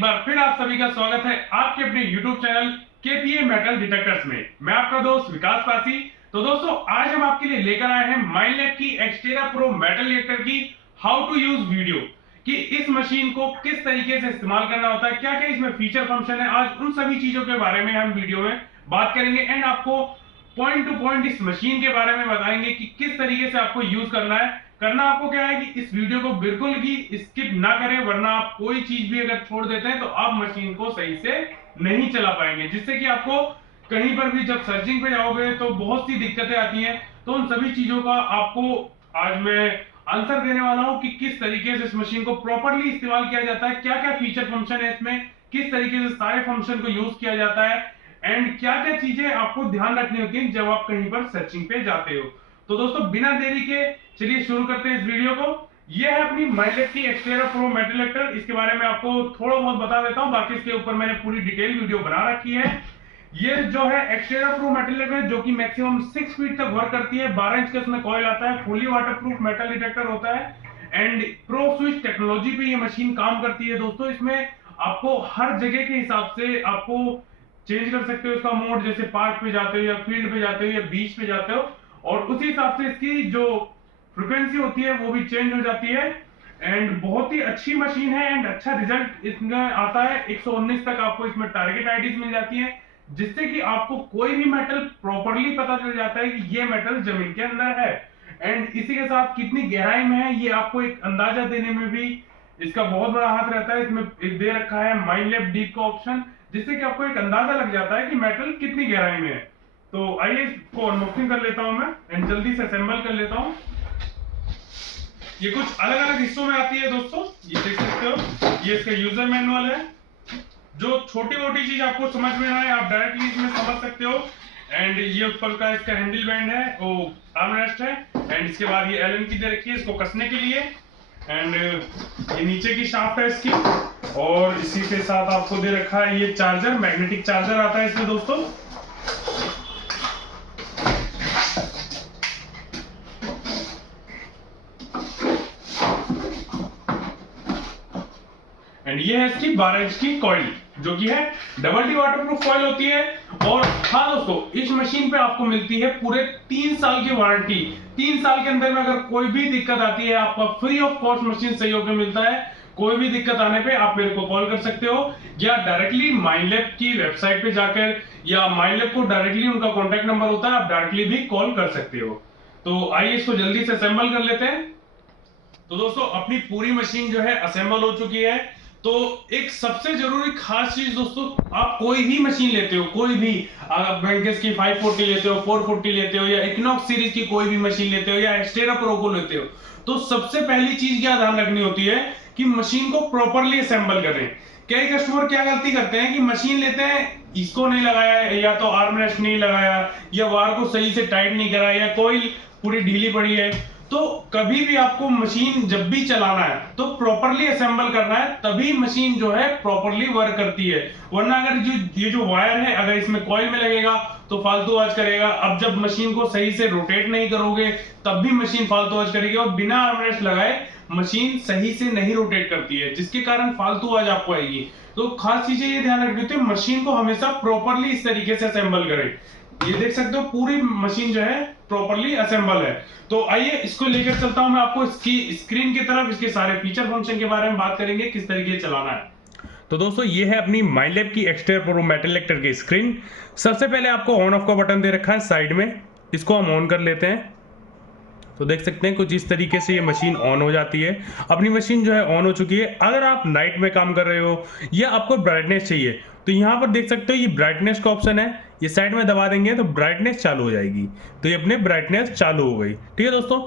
एक बार फिर आप सभी का स्वागत है आपके अपने YouTube channel KPA metal detectors में। मैं आपका दोस्त विकास पासी। तो दोस्तों आज हम आपके लिए लेकर आए हैं माइनलैब की एक्सटेरा प्रो मेटल डिटेक्टर की हाउ टू यूज वीडियो, कि इस मशीन को किस तरीके से इस्तेमाल करना होता है, क्या क्या इसमें फीचर फंक्शन है। आज उन सभी चीजों के बारे में हम वीडियो में बात करेंगे एंड आपको पॉइंट टू पॉइंट इस मशीन के बारे में बताएंगे कि किस तरीके से आपको यूज करना है। करना आपको क्या है कि इस वीडियो को बिल्कुल भी स्किप ना करें, वरना आप कोई चीज भी अगर छोड़ देते हैं तो आप मशीन को सही से नहीं चला पाएंगे, जिससे कि आपको कहीं पर भी जब सर्चिंग पे जाओगे तो बहुत सी दिक्कतें आती हैं। तो उन सभी चीजों का आपको आज मैं आंसर देने वाला हूं कि किस तरीके से इस मशीन को प्रॉपरली इस्तेमाल किया जाता है, क्या क्या फीचर फंक्शन है इसमें, किस तरीके से सारे फंक्शन को यूज किया जाता है एंड क्या क्या चीजें आपको ध्यान रखनी होती है जब आप कहीं पर सर्चिंग पे जाते हो। तो दोस्तों बिना देरी के चलिए शुरू करते हैं इस वीडियो को। ये है अपनी माइनलैब की एक्सटेरा प्रो मेटल डिटेक्टर। इसके बारे में आपको थोड़ा बहुत बता देता हूं, बाकी इसके ऊपर मैंने पूरी डिटेल वीडियो बना रखी है। ये जो है एक्सटेरा प्रो मेटल डिटेक्टर जो कि मैक्सिमम 6 फीट तक वर्क करती है। 12 इंच का इसमें कॉइल आता है, फुली वाटरप्रूफ मेटल डिटेक्टर होता है एंड प्रो स्विच टेक्नोलॉजी पे ये मशीन काम करती है। दोस्तों इसमें आपको हर जगह के हिसाब से आपको चेंज कर सकते हो इसका मोड, जैसे पार्क पे जाते हो या फील्ड पे जाते हो या बीच पे जाते हो, और उसी हिसाब से इसकी जो फ्रीक्वेंसी होती है वो भी चेंज हो जाती है। एंड बहुत ही अच्छी मशीन है एंड अच्छा रिजल्ट इसमें आता है। 119 तक आपको इसमें टारगेट आईडीज मिल जाती है, जिससे कि आपको कोई भी मेटल प्रॉपरली पता चल जाता है कि ये मेटल जमीन के अंदर है। एंड इसी के साथ कितनी गहराई में है ये आपको एक अंदाजा देने में भी इसका बहुत बड़ा हाथ रहता है। इसमें एक दे रखा है माइनलैब डीप का ऑप्शन, जिससे कि आपको एक अंदाजा लग जाता है कि मेटल कितनी गहराई में है। तो आइए इसको अनबॉक्सिंग कर लेता हूं मैं एंड जल्दी से असेंबल कर लेता हूं। ये कुछ अलग अलग हिस्सों में आती है दोस्तों, ये देख सकते हो। ये इसका यूजर मैनुअल है। जो छोटी मोटी चीज आपको समझ में आए आप डायरेक्टली इसमें समझ सकते हो। एंड ये ऊपर का इसका हैंडल बैंड है, वो आर्म रेस्ट है। एंड इसके बाद ये एलन की दे रखी है इसको कसने के लिए। एंड ये नीचे की शाफ्ट है इसकी, और इसी के साथ आपको दे रखा है ये चार्जर, मैग्नेटिक चार्जर आता है इसमें दोस्तों। एंड ये है इसकी 12 इंच की कॉइल, जो कि है डबल डी वाटरप्रूफ कॉइल होती है। और हाँ दोस्तों, इस मशीन पे आपको मिलती है पूरे 3 साल की वारंटी। 3 साल के अंदर में अगर कोई भी दिक्कत आती है आपका फ्री ऑफ कॉस्ट मशीन सही होकर मिलता है। कोई भी दिक्कत आने पे आप मेरे को कॉल कर सकते हो, या डायरेक्टली माइनलैब की वेबसाइट पे जाकर, या माइनलैब को डायरेक्टली उनका कॉन्टैक्ट नंबर होता है, आप डायरेक्टली भी कॉल कर सकते हो। तो आइए इसको जल्दी से असेंबल कर लेते हैं। तो दोस्तों अपनी पूरी मशीन जो है असेंबल हो चुकी है। तो एक सबसे जरूरी खास चीज दोस्तों, आप कोई भी मशीन लेते हो, कोई भी, आप बेंकेस की 540 लेते हो, 440 लेते हो, या इक्विनॉक्स सीरीज की कोई भी मशीन लेते हो, या एक्सटेरा प्रो को लेते हो, तो सबसे पहली चीज क्या ध्यान रखनी होती है कि मशीन को प्रॉपरली असेंबल करें। कई कस्टमर क्या गलती करते हैं कि मशीन लेते हैं, इसको नहीं लगाया, या तो आर्म रेस्ट नहीं लगाया, या वार को सही से टाइट नहीं करा, या कोई पूरी ढीली पड़ी है। तो कभी भी आपको मशीन जब भी चलाना है तो प्रॉपरली असेंबल करना है, तभी मशीन जो है प्रॉपरली वर्क करती है। वरना अगर ये जो वायर है अगर इसमें कॉइल में लगेगा तो फालतू आवाज करेगा। अब जब मशीन को सही से रोटेट नहीं करोगे तब भी मशीन फालतू आवाज करेगी, और बिना आर्मरेस्ट लगाए मशीन सही से नहीं रोटेट करती है, जिसके कारण फालतू आवाज आपको आएगी। तो खास चीजें ये ध्यान रखनी होती है, मशीन को हमेशा प्रॉपरली इस तरीके से असेंबल करें। ये देख सकते हो पूरी मशीन जो है प्रॉपरली असेंबल है। तो आइए इसको लेकर चलता हूं मैं आपको इसकी स्क्रीन की तरफ। इसके सारे फीचर फंक्शन के बारे में बात करेंगे, किस तरीके से चलाना है। तो दोस्तों ये है अपनी माइनलैब की एक्सटेरा प्रो मेटल डिटेक्टर की स्क्रीन। सबसे पहले आपको ऑन ऑफ का बटन दे रखा है साइड में, इसको हम ऑन कर लेते हैं। तो देख सकते हैं कुछ इस तरीके से ये मशीन ऑन हो जाती है। अपनी मशीन जो है ऑन हो चुकी है। अगर आप नाइट में काम कर रहे हो या आपको ब्राइटनेस चाहिए तो यहाँ पर देख सकते हो ये ब्राइटनेस का ऑप्शन है, ये साइड में दबा देंगे तो ब्राइटनेस चालू हो जाएगी। तो ये अपने ब्राइटनेस चालू हो गई, ठीक है दोस्तों।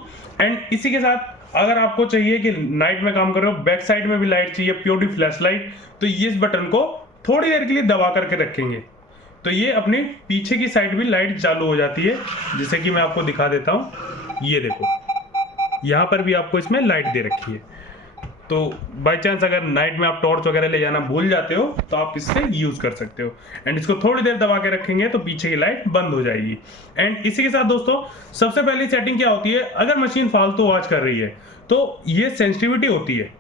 एंड इसी के साथ अगर आपको चाहिए कि नाइट में काम कर रहे हो, बैक साइड में भी लाइट चाहिए, प्योरिटी फ्लैश लाइट, तो ये इस बटन को थोड़ी देर के लिए दबा करके रखेंगे तो ये अपने पीछे की साइड भी लाइट चालू हो जाती है, जैसे कि मैं आपको दिखा देता हूँ। ये देखो यहाँ पर भी आपको इसमें लाइट दे रखी है। तो बाय चांस अगर नाइट में आप टॉर्च वगैरह ले जाना भूल जाते हो तो आप इससे यूज कर सकते हो। एंड इसको थोड़ी देर दबा के रखेंगे तो पीछे की लाइट बंद हो जाएगी। एंड इसी के साथ दोस्तों सबसे पहली सेटिंग क्या होती है, अगर मशीन फालतू आवाज कर रही है तो ये सेंसिटिविटी होती है।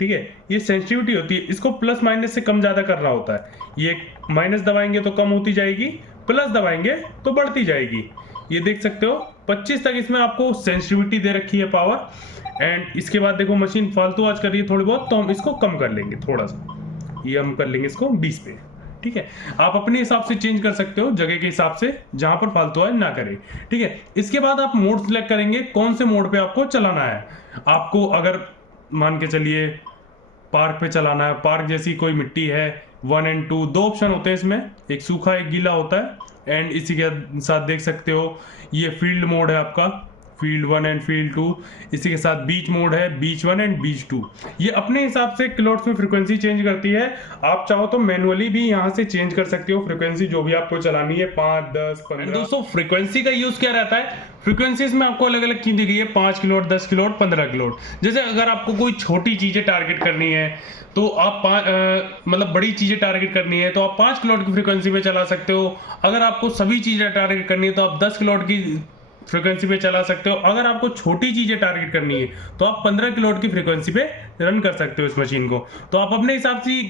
ठीक है, ये सेंसिटिविटी होती है, इसको प्लस माइनस से कम ज्यादा करना होता है। ये माइनस दबाएंगे तो कम होती जाएगी, प्लस दबाएंगे तो बढ़ती जाएगी। ये देख सकते हो 25 तक इसमें आपको सेंसिटिविटी दे रखी है पावर। एंड इसके बाद देखो मशीन फालतू आवाज कर रही है थोड़ी बहुत, तो हम इसको कम कर लेंगे थोड़ा सा, ये हम कर लेंगे इसको 20 पे। ठीक है, आप अपने हिसाब से चेंज कर सकते हो जगह के हिसाब से, जहां पर फालतू आवाज ना करे। ठीक है, इसके बाद आप मोड सिलेक्ट करेंगे, कौन से मोड पे आपको चलाना है। आपको अगर मान के चलिए पार्क पे चलाना है, पार्क जैसी कोई मिट्टी है, 1 और 2 दो ऑप्शन होते हैं इसमें, एक सूखा एक गीला होता है। एंड इसी के साथ देख सकते हो ये फील्ड मोड है आपका, फील्ड 1 एंड फील्ड 2। इसी के साथ बीच मोड है, बीच 1 एंड बीच 2। ये अपने हिसाब से किलोहर्ट्ज में फ्रीक्वेंसी चेंज करती है। आप चाहो तो मैनुअली भी यहाँ से चेंज कर सकते हो फ्रीक्वेंसी जो भी आपको चलानी है, 5, 10, 15। दोस्तों फ्रीक्वेंसी का यूज क्या रहता है, फ्रीक्वेंसीज में आपको अलग अलग चीज दी गई है, 5 किलोहर्ट्ज, 10 किलोहर्ट्ज, 15 किलोहर्ट्ज। जैसे अगर आपको कोई छोटी चीजें टारगेट करनी है तो आप मतलब बड़ी चीजें टारगेट करनी है तो आप 5 किलोहर्ट्ज की फ्रीक्वेंसी पे चला सकते हो। अगर आपको सभी चीजें टारगेट करनी है तो आप 10 किलोहर्ट्ज की फ्रीक्वेंसी पे चला सकते हो। अगर आपको छोटी चीजें टारगेट करनी है तो आप 15 किलोहर्ट्ज की फ्रीक्वेंसी पे रन कर सकते हो इस मशीन को। तो आप अपने हिसाब से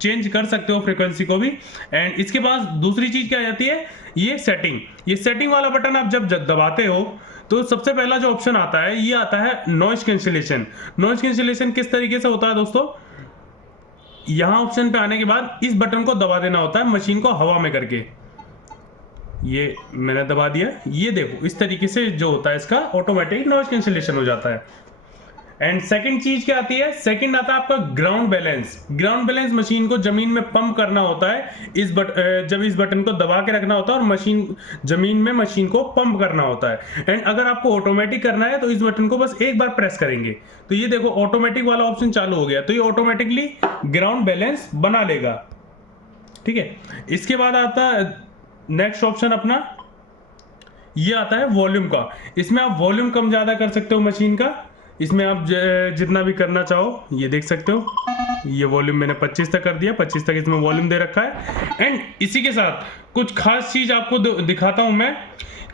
चेंज कर सकते हो फ्रीक्वेंसी को भी। एंड इसके बाद दूसरी चीज क्या आ जाती है, ये सेटिंग। ये सेटिंग वाला बटन आप जब दबाते हो तो सबसे पहला जो ऑप्शन आता है ये आता है नॉइज कैंसिलेशन। नॉइज कैंसिलेशन किस तरीके से होता है दोस्तों, यहां ऑप्शन पे आने के बाद इस बटन को दबा देना होता है मशीन को हवा में करके। ये मैंने दबा दिया, ये देखो इस तरीके से जो होता है इसका ऑटोमेटिक नॉइज कैंसिलेशन हो जाता है। एंड सेकंड चीज क्या आती है, सेकंड आता है आपका ground balance. Ground balance machine को जमीन में पंप करना होता है जब इस बटन को दबा के रखना होता है और मशीन जमीन में मशीन को पंप करना होता है। एंड अगर आपको ऑटोमेटिक करना है तो इस बटन को बस एक बार प्रेस करेंगे तो ये देखो ऑटोमेटिक वाला ऑप्शन चालू हो गया, तो ये ऑटोमेटिकली ग्राउंड बैलेंस बना लेगा। ठीक है, इसके बाद आता है नेक्स्ट ऑप्शन अपना, ये आता है वॉल्यूम का। इसमें आप वॉल्यूम कम ज्यादा कर सकते हो मशीन का, इसमें आप जितना भी करना चाहो। ये देख सकते हो ये वॉल्यूम मैंने 25 तक कर दिया, 25 तक इसमें वॉल्यूम दे रखा है। एंड इसी के साथ कुछ खास चीज आपको दिखाता हूं मैं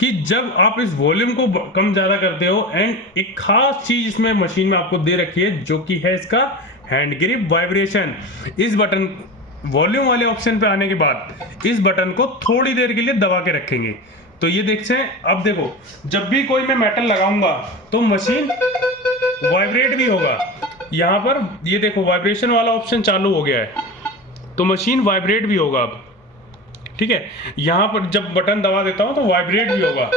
कि जब आप इस वॉल्यूम को कम ज्यादा करते हो, एंड एक खास चीज इसमें मशीन में आपको दे रखी है जो कि है इसका हैंड ग्रिप वाइब्रेशन। इस बटन वॉल्यूम वाले ऑप्शन पे आने के बाद इस बटन को थोड़ी देर के लिए दबा के रखेंगे तो ये देखते हैं। अब देखो जब भी कोई मैं मेटल लगाऊंगा तो मशीन वाइब्रेट भी होगा। यहां पर ये देखो वाइब्रेशन वाला ऑप्शन चालू हो गया है तो मशीन वाइब्रेट भी होगा अब। ठीक है, यहां पर जब बटन दबा देता हूं तो वाइब्रेट भी होगा।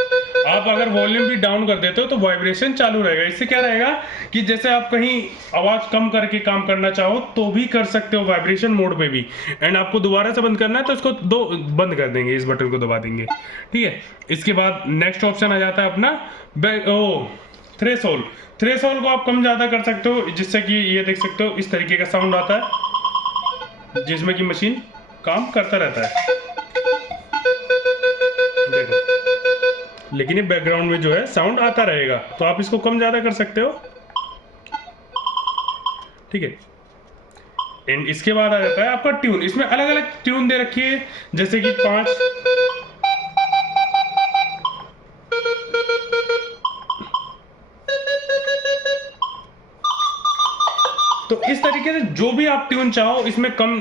आप अगर वॉल्यूम भी डाउन कर देते हो तो वाइब्रेशन चालू रहेगा। इससे क्या रहेगा कि जैसे आप कहीं आवाज कम करके काम करना चाहो तो भी कर सकते हो वाइब्रेशन मोड पे भी। एंड आपको दोबारा से बंद करना है तो इसको बंद कर देंगे, इस बटन को दबा देंगे। ठीक है, इसके बाद नेक्स्ट ऑप्शन आ जाता है अपना थ्रेशोल्ड। थ्रेशोल्ड को आप कम ज्यादा कर सकते हो जिससे कि ये देख सकते हो इस तरीके का साउंड आता है जिसमें कि मशीन काम करता रहता है। देखो, लेकिन ये बैकग्राउंड में जो है साउंड आता रहेगा तो आप इसको कम ज्यादा कर सकते हो। ठीक है, एंड इसके बाद आ जाता है आपका ट्यून। इसमें अलग अलग ट्यून दे रखी है जैसे कि 5 तो इस तरीके से जो भी आप ट्यून चाहो इसमें कम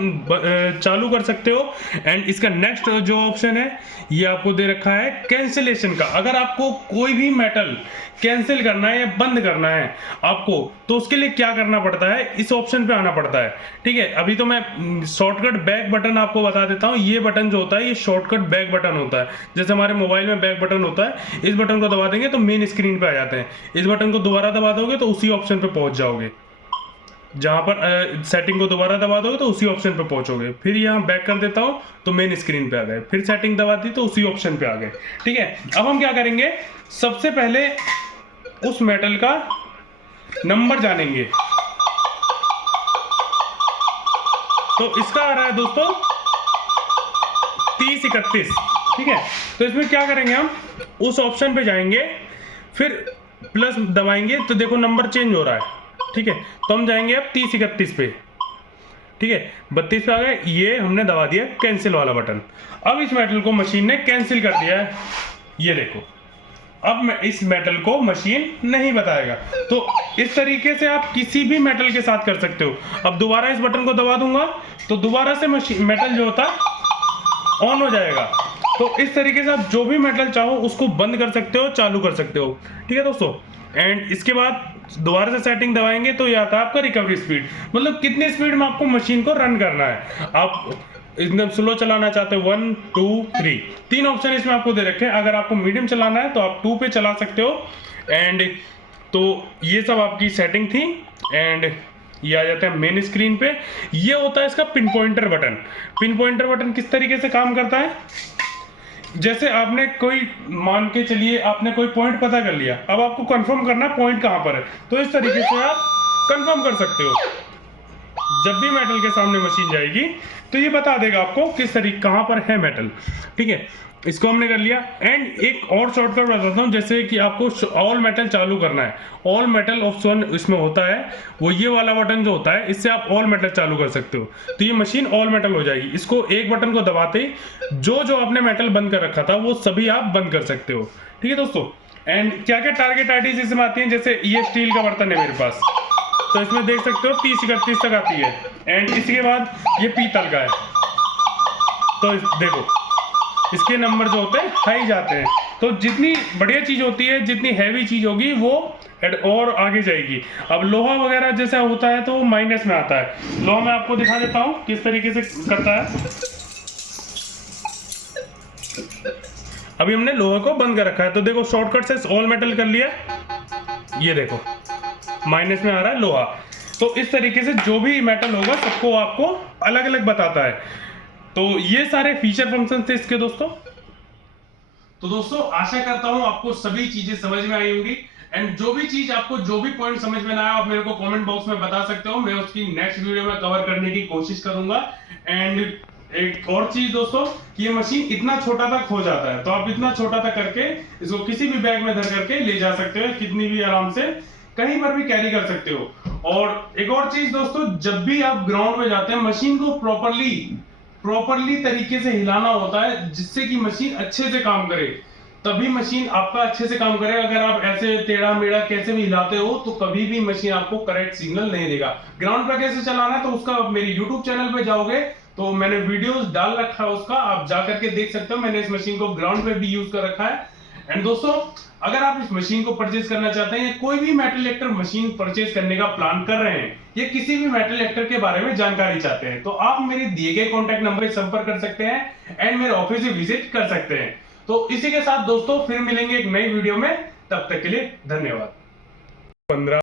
चालू कर सकते हो। एंड इसका नेक्स्ट जो ऑप्शन है ये आपको दे रखा है कैंसिलेशन का। अगर आपको कोई भी मेटल कैंसिल करना है या बंद करना है आपको तो उसके लिए क्या करना पड़ता है, इस ऑप्शन पे आना पड़ता है। ठीक है, अभी तो मैं शॉर्टकट बैक बटन आपको बता देता हूँ। ये बटन जो होता है ये शॉर्टकट बैक बटन होता है। जैसे हमारे मोबाइल में बैक बटन होता है, इस बटन को दबा देंगे तो मेन स्क्रीन पे आ जाते हैं। इस बटन को दोबारा दबा दोगे तो उसी ऑप्शन पे पहुंच जाओगे। जहां पर सेटिंग को दोबारा दबा दोगे तो उसी ऑप्शन पे पहुंचोगे। फिर यहां बैक कर देता हूं तो मेन स्क्रीन पे आ गए, फिर सेटिंग दबा दी तो उसी ऑप्शन पे आ गए। ठीक है, अब हम क्या करेंगे, सबसे पहले उस मेटल का नंबर जानेंगे। तो इसका आ रहा है दोस्तों 3031। ठीक है, तो इसमें क्या करेंगे, हम उस ऑप्शन पे जाएंगे फिर प्लस दबाएंगे तो देखो नंबर चेंज हो रहा है। ठीक है, तो हम जाएंगे अब 3031 पे। ठीक है, 32 पे आ गए, ये हमने दबा दिया कैंसिल वाला बटन। अब इस मेटल को मशीन ने कैंसिल कर दिया है, ये देखो अब मैं इस मेटल को मशीन नहीं बताएगा। तो इस तरीके से आप किसी भी मेटल के साथ कर सकते हो। अब दोबारा इस बटन को दबा दूंगा तो दोबारा से मशीन मेटल जो होता है ऑन हो जाएगा। तो इस तरीके से आप जो भी मेटल चाहो उसको बंद कर सकते हो, चालू कर सकते हो। ठीक है दोस्तों, एंड इसके बाद दोबारा से सेटिंग दबाएंगे तो ये आता है आपका रिकवरी स्पीड, मतलब कितनी स्पीड में आपको मशीन को रन करना है। आप एकदम स्लो चलाना चाहते हो 1 2 3, तीन ऑप्शन इसमें आपको दे रखे हैं। अगर आपको मीडियम चलाना है तो आप 2 पे चला सकते हो। एंड तो ये सब आपकी सेटिंग थी। एंड ये आ जाता है मेन स्क्रीन पे। ये होता है इसका pin pointer button. Pin pointer button किस तरीके से काम करता है, जैसे आपने कोई मान के चलिए आपने कोई पॉइंट पता कर लिया, अब आपको कंफर्म करना पॉइंट कहां पर है, तो इस तरीके से आप कंफर्म कर सकते हो। जब भी मेटल के सामने मशीन जाएगी तो ये बता देगा आपको किस तरीके कहां पर है मेटल। ठीक है, इसको हमने कर लिया। एंड एक और शॉर्टकट बताता हूं, जैसे कि आपको ऑल मेटल चालू करना है, ऑल मेटल ऑप्शन इसमें होता है, वो ये वाला बटन जो होता है, इससे आप ऑल मेटल चालू कर सकते हो। तो ये मशीन ऑल मेटल हो जाएगी। इसको एक बटन को दबाते ही जो जो आपने मेटल बंद कर रखा था वो सभी आप बंद कर सकते हो। ठीक है दोस्तों, एंड क्या क्या टारगेट आईडीज इसमें आती है, जैसे ये स्टील का बर्तन है मेरे पास, तो इसमें देख सकते हो 30-31 तक आती है। एंड इसके बाद ये पीतल का है, तो देखो इसके नंबर जो होते हैं हाई जाते हैं। तो जितनी बढ़िया चीज होती है, जितनी हैवी चीज होगी वो और आगे जाएगी। अब लोहा वगैरह जैसा होता है तो वो माइनस में आता है। लोहा मैं आपको दिखा देता हूँ किस तरीके से करता है। अभी हमने लोहे को बंद कर रखा है, तो देखो शॉर्टकट से ऑल मेटल कर लिया, ये देखो माइनस में आ रहा है लोहा। तो इस तरीके से जो भी मेटल होगा सबको आपको अलग अलग बताता है। तो ये सारे फीचर फंक्शन थे इसके दोस्तों। तो दोस्तों आशा करता हूं आपको सभी चीजें समझ में आई होंगी। एंड जो भी चीज आपको जो भी पॉइंट समझ में ना आया आप मेरे को कमेंट बॉक्स में बता सकते हो, मैं उसकी नेक्स्ट वीडियो में कवर करने की कोशिश करूंगा। एंड एक और चीज दोस्तों कि ये मशीन इतना छोटा तक हो जाता है, तो आप इतना छोटा तक करके इसको किसी भी बैग में धर करके ले जा सकते हो, कितनी भी आराम से कहीं पर भी कैरी कर सकते हो। और एक और चीज दोस्तों, जब भी आप ग्राउंड में जाते हैं मशीन को प्रॉपरली तरीके से हिलाना होता है, जिससे कि मशीन अच्छे से काम करे, तभी मशीन आपका अच्छे से काम करे। अगर आप ऐसे टेढ़ा मेढ़ा कैसे भी हिलाते हो तो कभी भी मशीन आपको करेक्ट सिग्नल नहीं देगा। ग्राउंड पर कैसे चलाना है तो उसका आप मेरे यूट्यूब चैनल पे जाओगे तो मैंने वीडियोस डाल रखा है उसका, आप जाकर के देख सकते हो। मैंने इस मशीन को ग्राउंड पे भी यूज कर रखा है। एंड दोस्तों अगर आप इस मशीन को परचेज करना चाहते हैं या कोई भी मेटल एक्टर मशीन परचेज करने का प्लान कर रहे हैं या किसी भी मेटल एक्टर के बारे में जानकारी चाहते हैं, तो आप मेरे दिए गए कॉन्टैक्ट नंबर पर संपर्क कर सकते हैं एंड मेरे ऑफिस से विजिट कर सकते हैं। तो इसी के साथ दोस्तों फिर मिलेंगे एक नई वीडियो में, तब तक के लिए धन्यवाद। 15